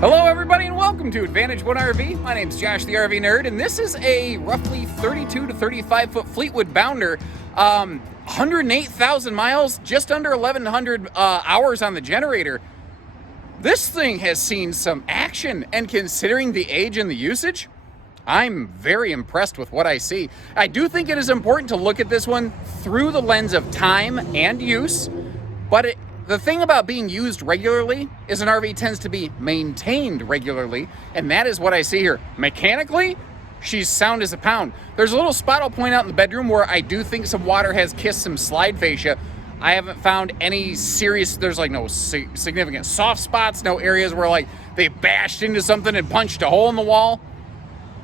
Hello everybody and welcome to Advantage One RV. My name's Josh the RV Nerd, and this is a roughly 32 to 35 foot Fleetwood Bounder. 108,000 miles, just under 1,100 hours on the generator. This thing has seen some action, and considering the age and the usage, I'm very impressed with what I see. I do think it is important to look at this one through the lens of time and use, but the thing about being used regularly is an RV tends to be maintained regularly, and that is what I see here. Mechanically, she's sound as a pound. There's a little spot I'll point out in the bedroom where I do think some water has kissed some slide fascia. I haven't found any serious, there's like no significant soft spots, no areas where like they bashed into something and punched a hole in the wall.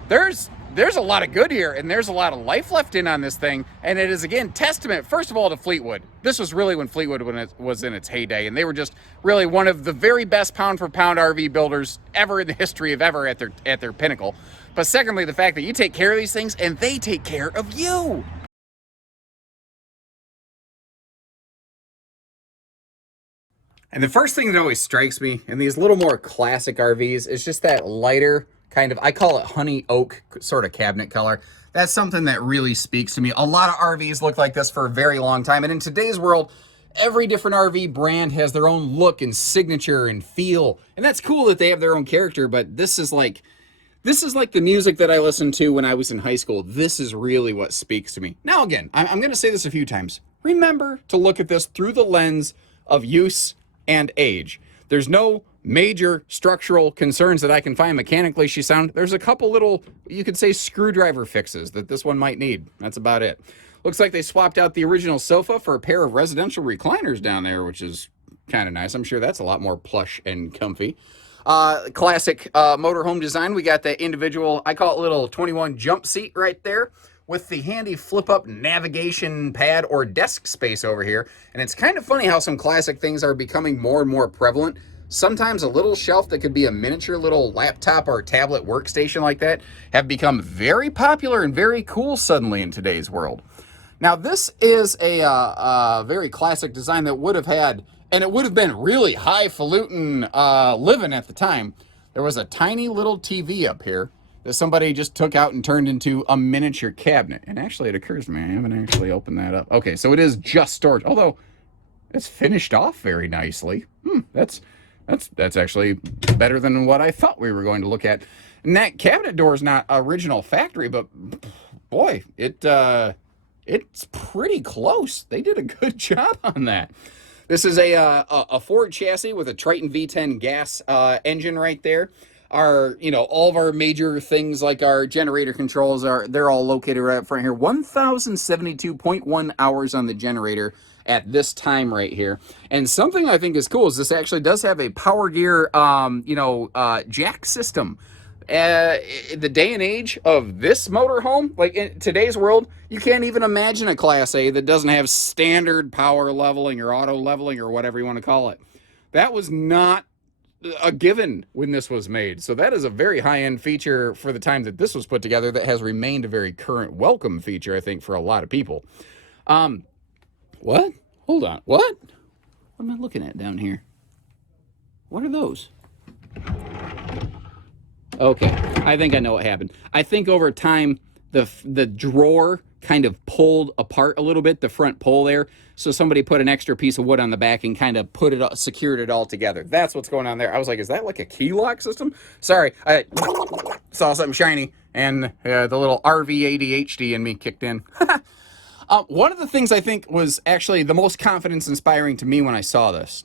There's a lot of good here, and there's a lot of life left in on this thing, and it is, again, testament, first of all, to Fleetwood. This was really when Fleetwood was in its heyday, and they were just really one of the very best pound-for-pound RV builders ever in the history of ever at their pinnacle. But secondly, the fact that you take care of these things, and they take care of you. And the first thing that always strikes me in these little more classic RVs is just that lighter kind of, I call it honey oak sort of cabinet color. That's something that really speaks to me. A lot of RVs look like this for a very long time. And in today's world, every different RV brand has their own look and signature and feel. And that's cool that they have their own character, but this is like the music that I listened to when I was in high school. This is really what speaks to me. Now, again, I'm going to say this a few times. Remember to look at this through the lens of use and age. There's no major structural concerns that I can find mechanically. She sound. There's a couple little, you could say, screwdriver fixes that this one might need. That's about it. Looks like they swapped out the original sofa for a pair of residential recliners down there, which is kind of nice. I'm sure that's a lot more plush and comfy. Classic motorhome design. We got that individual, I call it little 21 jump seat right there, with the handy flip-up navigation pad or desk space over here. And it's kind of funny how some classic things are becoming more and more prevalent. Sometimes a little shelf that could be a miniature little laptop or tablet workstation like that have become very popular and very cool suddenly in today's world. Now, this is a very classic design that would have had, and it would have been really highfalutin living at the time. There was a tiny little TV up here that somebody just took out and turned into a miniature cabinet. And actually, it occurs to me, I haven't actually opened that up. Okay, so it is just storage, although it's finished off very nicely. That's actually better than what I thought we were going to look at. And that cabinet door is not original factory, but boy, it's pretty close. They did a good job on that. This is a Ford chassis with a Triton V10 gas engine right there. All of our major things like our generator controls they're all located right up front here. 1,072.1 hours on the generator at this time right here. And something I think is cool is this actually does have a power gear, jack system. The day and age of this motorhome, like in today's world, you can't even imagine a Class A that doesn't have standard power leveling or auto leveling or whatever you want to call it. That was not a given when this was made. So that is a very high-end feature for the time that this was put together that has remained a very current welcome feature, I think, for a lot of people. What? Hold on. What am I looking at down here? What are those? Okay, I think I know what happened. I think over time, the drawer kind of pulled apart a little bit, the front pole there. So somebody put an extra piece of wood on the back and kind of secured it all together. That's what's going on there. I was like, is that like a key lock system? Sorry, I saw something shiny and the little RV ADHD in me kicked in. One of the things I think was actually the most confidence inspiring to me when I saw this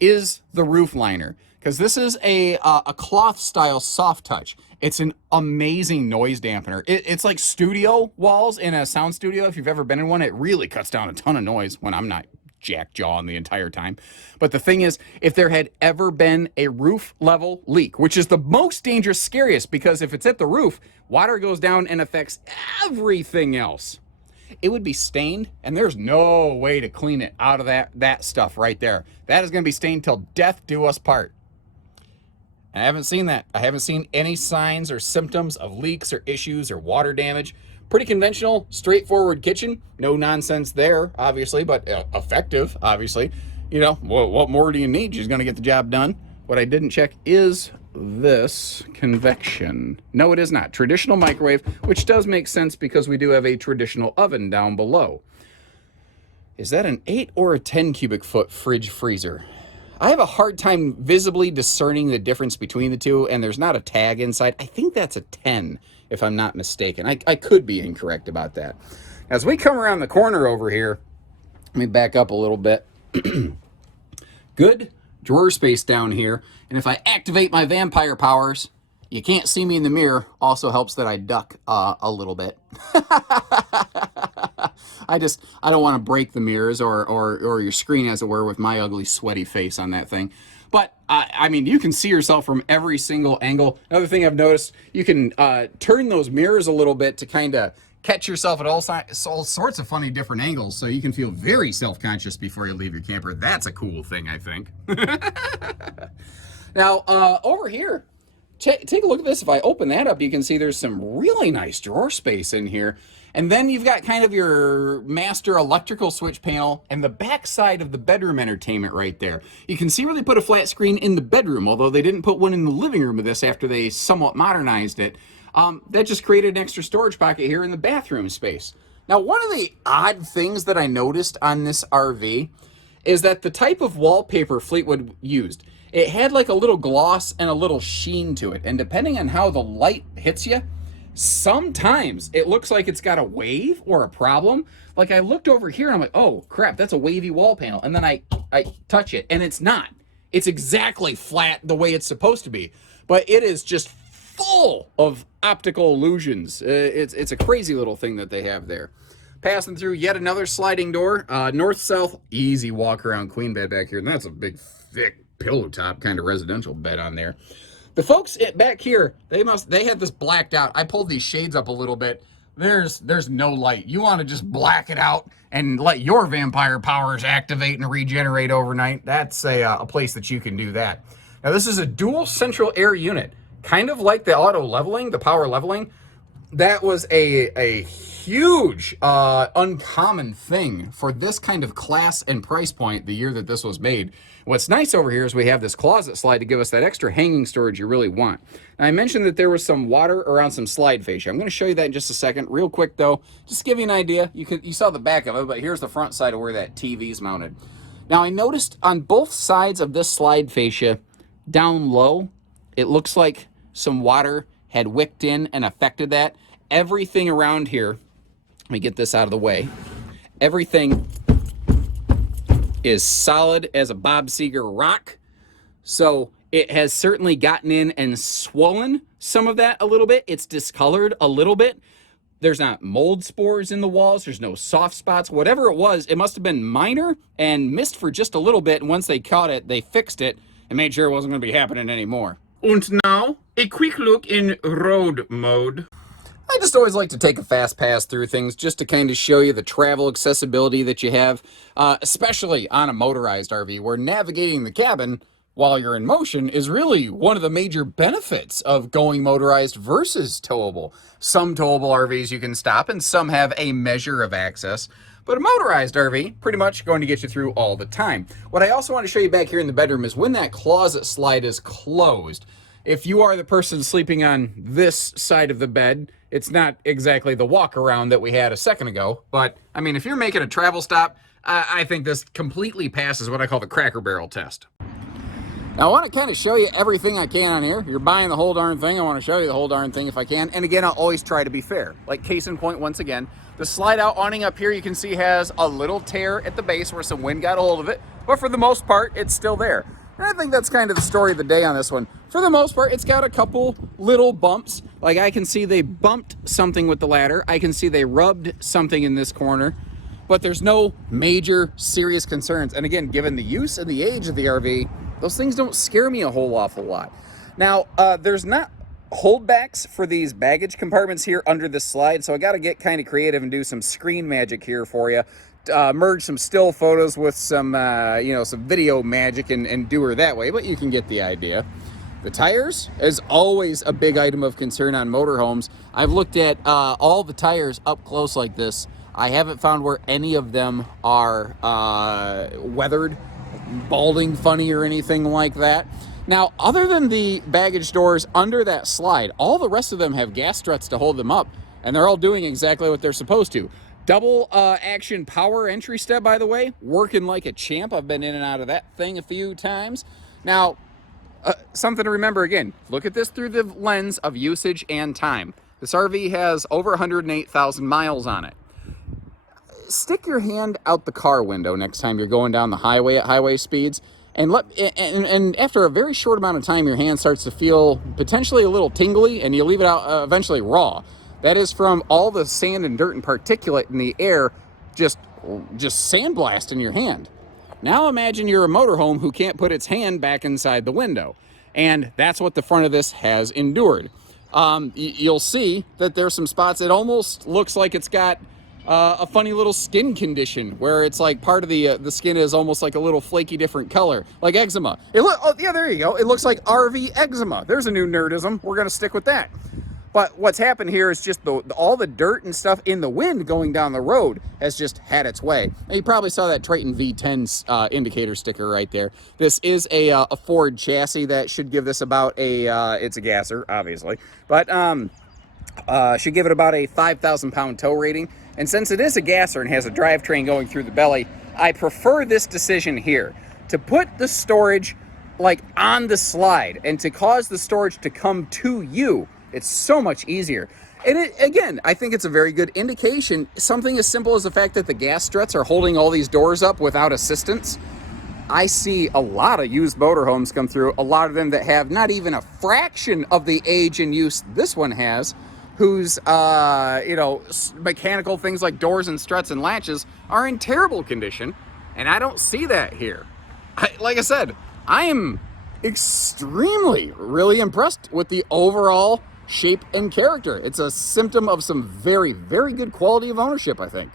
is the roof liner. Because this is a cloth style soft touch. It's an amazing noise dampener. It's like studio walls in a sound studio. If you've ever been in one, it really cuts down a ton of noise when I'm not jack-jawing the entire time. But the thing is, if there had ever been a roof level leak, which is the most dangerous, scariest, because if it's at the roof, water goes down and affects everything else. It would be stained, and there's no way to clean it out of that stuff right there. That is going to be stained till death do us part. I haven't seen that. I haven't seen any signs or symptoms of leaks or issues or water damage. Pretty conventional, straightforward kitchen. No nonsense there, obviously, but effective, obviously. You know, what more do you need? She's going to get the job done. What I didn't check is this convection. No, it is not. Traditional microwave, which does make sense because we do have a traditional oven down below. Is that an 8 or a 10 cubic foot fridge freezer? I have a hard time visibly discerning the difference between the two, and there's not a tag inside. I think that's a 10, if I'm not mistaken. I could be incorrect about that. As we come around the corner over here, let me back up a little bit. Good drawer space down here, and if I activate my vampire powers, you can't see me in the mirror. Also helps that I duck a little bit. I don't want to break the mirrors or your screen, as it were, with my ugly sweaty face on that thing. But I mean, you can see yourself from every single angle. Another thing I've noticed, you can turn those mirrors a little bit to kind of catch yourself at all sorts of funny different angles, so you can feel very self-conscious before you leave your camper. That's a cool thing, I think. Now, over here, take a look at this. If I open that up, you can see there's some really nice drawer space in here. And then you've got kind of your master electrical switch panel and the back side of the bedroom entertainment right there. You can see where they put a flat screen in the bedroom, although they didn't put one in the living room of this after they somewhat modernized it. That just created an extra storage pocket here in the bathroom space. Now, one of the odd things that I noticed on this RV is that the type of wallpaper Fleetwood used, it had like a little gloss and a little sheen to it. And depending on how the light hits you, sometimes it looks like it's got a wave or a problem. Like I looked over here and I'm like, oh crap, that's a wavy wall panel. And then I touch it and it's not. It's exactly flat the way it's supposed to be. But it is just full of optical illusions. It's a crazy little thing that they have there. Passing through yet another sliding door, north-south, easy walk around queen bed back here. And that's a big, thick pillow top kind of residential bed on there. The folks back here, they had this blacked out. I pulled these shades up a little bit. There's no light. You want to just black it out and let your vampire powers activate and regenerate overnight. That's a place that you can do that. Now, this is a dual central air unit. Kind of like the auto leveling, the power leveling. That was a huge, uncommon thing for this kind of class and price point the year that this was made. What's nice over here is we have this closet slide to give us that extra hanging storage you really want. Now, I mentioned that there was some water around some slide fascia. I'm going to show you that in just a second. Real quick, though, just to give you an idea. You saw the back of it, but here's the front side of where that TV's mounted. Now, I noticed on both sides of this slide fascia, down low, it looks like some water had wicked in and affected that. Everything around here, let me get this out of the way. Everything is solid as a Bob Seger rock. So it has certainly gotten in and swollen some of that a little bit. It's discolored a little bit. There's not mold spores in the walls. There's no soft spots. Whatever it was, it must have been minor and missed for just a little bit. And once they caught it, they fixed it and made sure it wasn't going to be happening anymore. And now, a quick look in road mode. I just always like to take a fast pass through things just to kind of show you the travel accessibility that you have, especially on a motorized RV, where navigating the cabin while you're in motion is really one of the major benefits of going motorized versus towable. Some towable RVs you can stop, and some have a measure of access. But a motorized RV, pretty much going to get you through all the time. What I also want to show you back here in the bedroom is when that closet slide is closed. If you are the person sleeping on this side of the bed, it's not exactly the walk around that we had a second ago. But, I mean, if you're making a travel stop, I think this completely passes what I call the Cracker Barrel test. Now, I want to kind of show you everything I can on here. You're buying the whole darn thing. I want to show you the whole darn thing if I can. And again, I'll always try to be fair. Like case in point, once again, the slide out awning up here you can see has a little tear at the base where some wind got a hold of it. But for the most part, it's still there. And I think that's kind of the story of the day on this one. For the most part, it's got a couple little bumps. Like I can see they bumped something with the ladder. I can see they rubbed something in this corner. But there's no major serious concerns. And again, given the use and the age of the RV, those things don't scare me a whole awful lot. Now, there's not holdbacks for these baggage compartments here under the slide, so I got to get kind of creative and do some screen magic here for you. Merge some still photos with some, some video magic and do her that way, but you can get the idea. The tires is always a big item of concern on motorhomes. I've looked at all the tires up close like this. I haven't found where any of them are weathered, balding funny or anything like that. Now, other than the baggage doors under that slide, all the rest of them have gas struts to hold them up, and they're all doing exactly what they're supposed to. Double action power entry step, by the way, working like a champ. I've been in and out of that thing a few times. Now, something to remember again, look at this through the lens of usage and time. This RV has over 108,000 miles on it. Stick your hand out the car window next time you're going down the highway at highway speeds, and after a very short amount of time, your hand starts to feel potentially a little tingly, and you leave it out eventually raw. That is from all the sand and dirt and particulate in the air just sandblasting your hand. Now imagine you're a motorhome who can't put its hand back inside the window, and that's what the front of this has endured. You'll see that there's some spots. It almost looks like it's got a funny little skin condition where it's like part of the skin is almost like a little flaky different color, like eczema. Yeah, there you go. It looks like RV eczema. There's a new nerdism. We're going to stick with that. But what's happened here is just all the dirt and stuff in the wind going down the road has just had its way. And you probably saw that Triton V10's indicator sticker right there. This is a Ford chassis that should give this about it's a gasser, obviously, but should give it about a 5,000 pound tow rating. And since it is a gasser and has a drivetrain going through the belly, I prefer this decision here. To put the storage like on the slide and to cause the storage to come to you, it's so much easier. And again, I think it's a very good indication. Something as simple as the fact that the gas struts are holding all these doors up without assistance. I see a lot of used motorhomes come through, a lot of them that have not even a fraction of the age and use this one has, whose mechanical things like doors and struts and latches are in terrible condition, and I don't see that here. Like I said, I am extremely really impressed with the overall shape and character. It's a symptom of some very, very good quality of ownership, I think.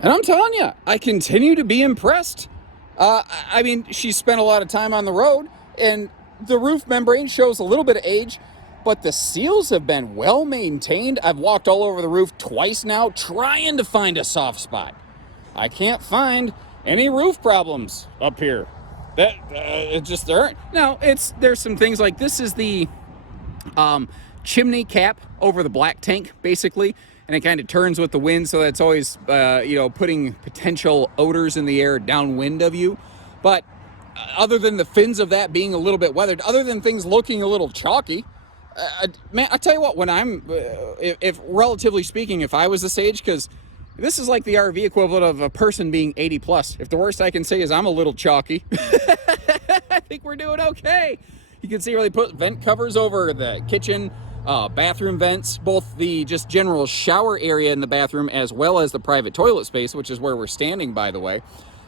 And I'm telling you, I continue to be impressed. I mean, she spent a lot of time on the road, and the roof membrane shows a little bit of age, but the seals have been well maintained. I've walked all over the roof twice now trying to find a soft spot. I can't find any roof problems up here. That it just there aren't. Now, there's some things like this is the chimney cap over the black tank, basically, and it kind of turns with the wind, so that's always putting potential odors in the air downwind of you. But other than the fins of that being a little bit weathered, other than things looking a little chalky, man, I tell you what, when I'm, if relatively speaking, if I was this age, because this is like the RV equivalent of a person being 80 plus. If the worst I can say is I'm a little chalky, I think we're doing okay. You can see where they put vent covers over the kitchen, bathroom vents, both the just general shower area in the bathroom as well as the private toilet space, which is where we're standing, by the way.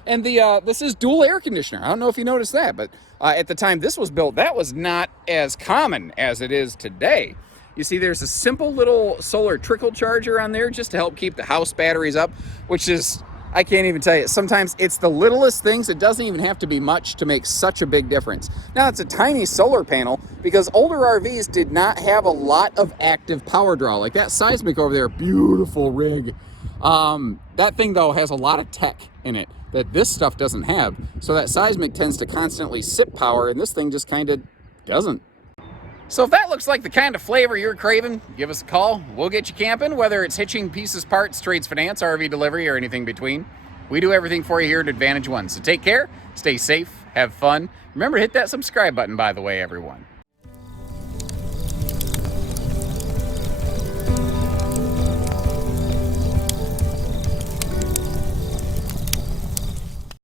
And this is dual air conditioner. I don't know if you noticed that, but at the time this was built, that was not as common as it is today. You see there's a simple little solar trickle charger on there just to help keep the house batteries up, which is, I can't even tell you, sometimes it's the littlest things. It doesn't even have to be much to make such a big difference. Now, it's a tiny solar panel because older RVs did not have a lot of active power draw. Like that seismic over there, beautiful rig. That thing, though, has a lot of tech in it that this stuff doesn't have. So that seismic tends to constantly sip power, and this thing just kind of doesn't. So if that looks like the kind of flavor you're craving, give us a call. We'll get you camping, whether it's hitching, pieces, parts, trades, finance, RV delivery, or anything between. We do everything for you here at Advantage One. So take care, stay safe, have fun. Remember to hit that subscribe button, by the way, everyone.